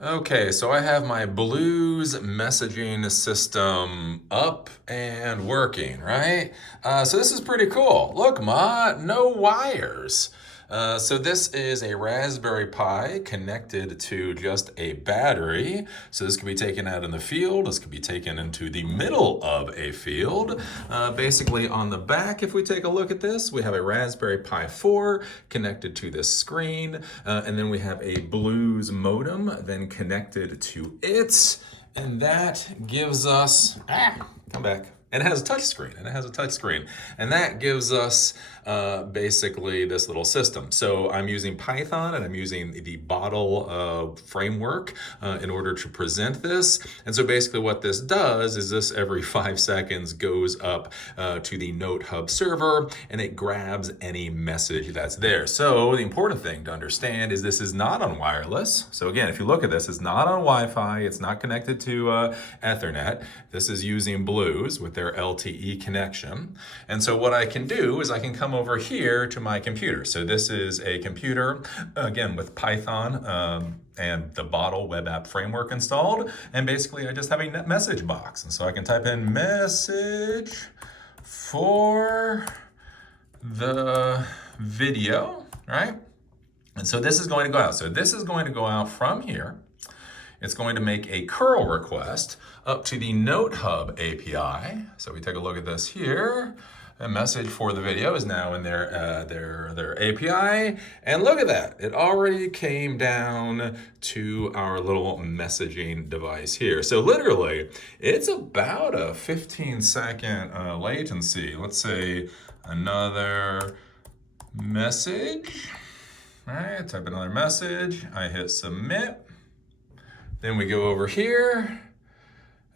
Okay, so I have my Blues messaging system up and working, right? So this is pretty cool. Look, Ma, no wires. So this is a Raspberry Pi connected to just a battery. So this can be taken out in the field. This can be taken into the middle of a field. Basically on the back, if we take a look at this, we have a Raspberry Pi 4 connected to this screen. And then we have a Blues modem then connected to it. And that gives us, come back. And it has a touch screen, and that gives us basically this little system. So I'm using Python and I'm using the Bottle framework in order to present this. And so basically what this does is this every 5 seconds goes up to the Note Hub server and it grabs any message that's there. So the important thing to understand is this is not on wireless. So again, if you look at this, it's not on Wi-Fi, it's not connected to Ethernet. This is using Blues with their LTE connection. And so what I can do is I can come over here to my computer. So this is a computer, again, with Python and the Bottle web app framework installed. And basically I just have a message box. And so I can type in message for the video, right? And so this is going to go out. So this is going to go out from here. It's going to make a curl request up to the Note Hub API. So we take a look at this here. A message for the video is now in their API. And look at that. It already came down to our little messaging device here. So literally, it's about a 15-second latency. Let's say another message. All right, type another message. I hit submit. Then we go over here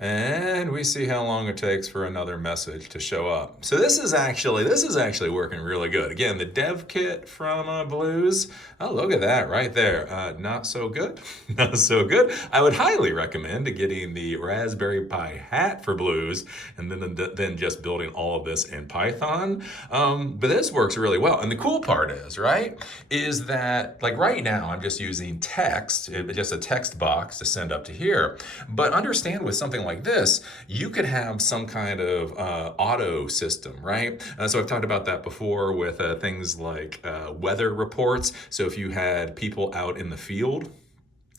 and we see how long it takes for another message to show up. So this is actually working really good. Again, the dev kit from Blues. Oh, look at that right there. Not so good, not so good. I would highly recommend getting the Raspberry Pi hat for Blues and then just building all of this in Python. But this works really well. And the cool part is that like right now I'm just using text, just a text box to send up to here. But understand with something like this, you could have some kind of auto system, right? So I've talked about that before with things like weather reports. So if you had people out in the field,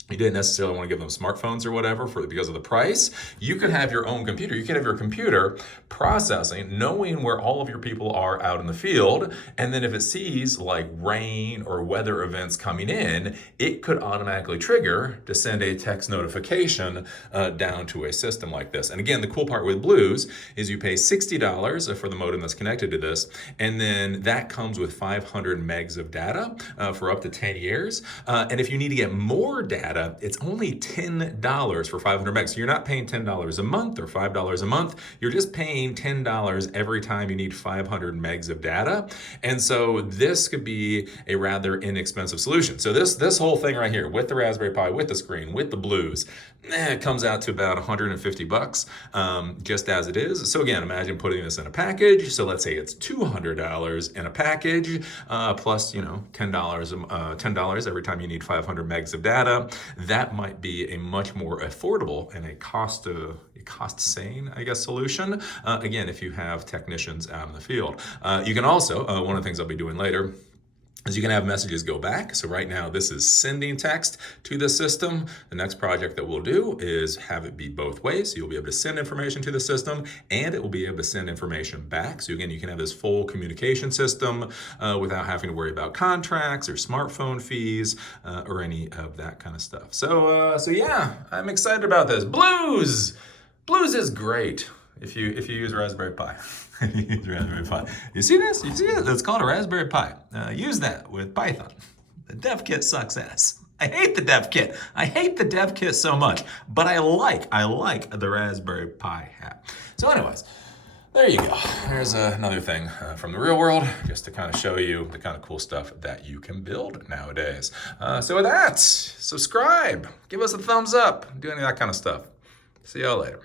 you didn't necessarily want to give them smartphones or whatever because of the price. You could have your own computer. You could have your computer processing, knowing where all of your people are out in the field. And then if it sees like rain or weather events coming in, it could automatically trigger to send a text notification down to a system like this. And again, the cool part with Blues is you pay $60 for the modem that's connected to this. And then that comes with 500 megs of data for up to 10 years. And if you need to get more data, it's only $10 for 500 megs. So you're not paying $10 a month or $5 a month. You're just paying $10 every time you need 500 megs of data. And so this could be a rather inexpensive solution. So this whole thing right here with the Raspberry Pi, with the screen, with the Blues, it comes out to about 150 bucks just as it is. So again, imagine putting this in a package. So let's say it's $200 in a package, plus $10 every time you need 500 megs of data. That might be a much more affordable and a cost-sane, I guess, solution. Again, if you have technicians out in the field. You can also, one of the things I'll be doing later, is you can have messages go back. So right now this is sending text to the system. The next project that we'll do is have it be both ways. So you'll be able to send information to the system and it will be able to send information back. So again, you can have this full communication system without having to worry about contracts or smartphone fees or any of that kind of stuff. So yeah, I'm excited about this. Blues is great. If you use Raspberry Pi. Use Raspberry Pi. You see this? You see it? It's called a Raspberry Pi. Use that with Python. The dev kit sucks ass. I hate the dev kit. I hate the dev kit so much, but I like the Raspberry Pi hat. So anyways, there you go. There's another thing from the real world, just to kind of show you the kind of cool stuff that you can build nowadays. So with that, subscribe, give us a thumbs up, do any of that kind of stuff. See y'all later.